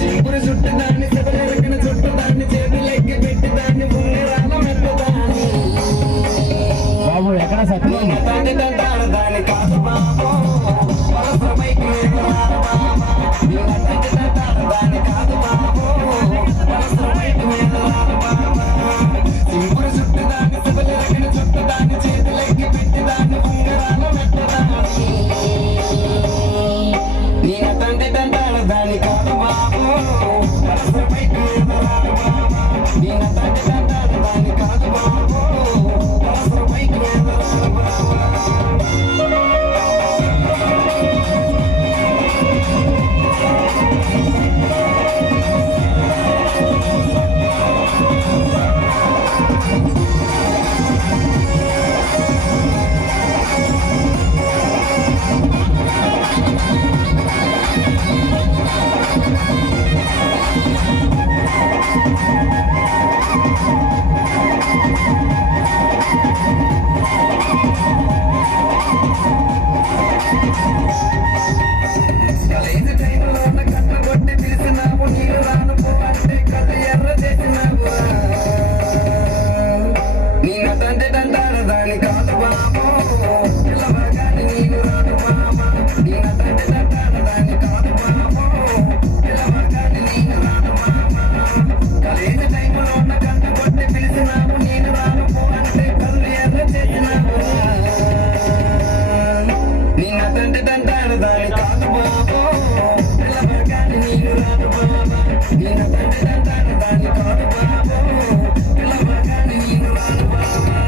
సింపురు చుట్టదాన్ని సెవెలెరకిన చుట్టదాన్ని చేతులెక్కి పెట్టిదాన్ని ఉంగరాల మెట్టదాన్ని బాబు ఎక్కడ సత్యం తండ్రి తంటాడు దాన్ని కాదు బాబు వలస బైక్ మీద రారు బాబా తండ్రి తంటాడు దాన్ని కాదు బాబు వలస బైక్ మీద రారు బాబా సింపురు చుట్టదాన్ని సెవెలెరకిన చుట్టదాన్ని చేతులెక్కి పెట్టిదాన్ని ఉంగరాల మెట్టదాన్ని నేను తండ్రి తంటాడు దాన్ని కాదు బాబు వలస బైక్ మీద రారు బాబా నేను తండ్రి తంటాడు దాన్ని కాదు బాబు వలస బైక్ మీద రారు బాబా కాలేజీ టైంలో ఉన్న కట్ల కొట్టి పిలిచినావు నీరు రాను పో అంటే కళ్ళు ఎర్ర చేసినావు నేను తండ్రి తంటాడు దాని కాదు బాబు పిల్లవగాని నేను రాను బాబా నేను తండ్రి తంటాడు దాన్ని కాదు బాబు పిల్లవగాని నేను రాను బాబా కాలేజీ టైంలో ఉన్న కట్ల కొట్టి పిలిచినావు నేను రాను పో అంటే కళ్ళు ఎర్ర చేసినావు నేను తండ్రి తంటాడు దాని కాదు బాబు పిల్లవగాని నేను రాను బాబా నేను తండ్రి తంటాడు దాని కాదు బాబు పిల్లవగాని నేను రాను బాబా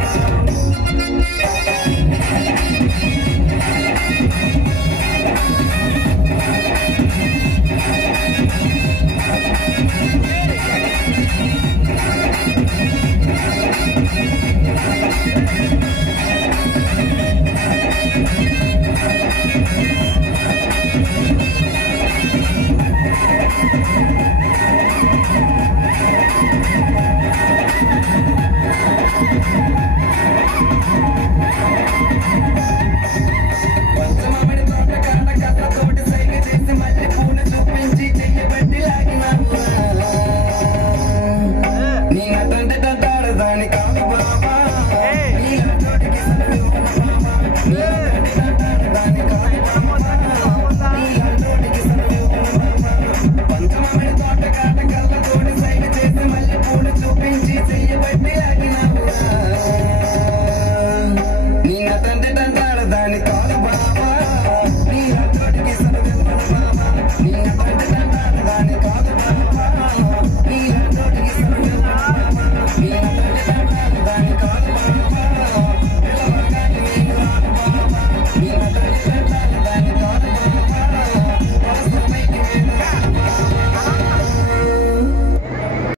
పంచమామిడి తోట కాడ కళ్ళతోటి సైగ చేసి మళ్ళీ పూలు చూపించి చెయ్యబట్టి లాగినావు నేను తండ్రి తంటాడు దాని కాదు బాబా నీలాంటోటికి సెలవివ్వను బాబా నేను తండ్రి తంటాడు దాని కాదు బాబా నీలాంటోటికి సెలవివ్వను బాబా పంచమామిడి తోట కాడ కళ్ళతోటి సైగ చేసి మళ్ళీ పూలు చూపించి చెయ్యబట్టి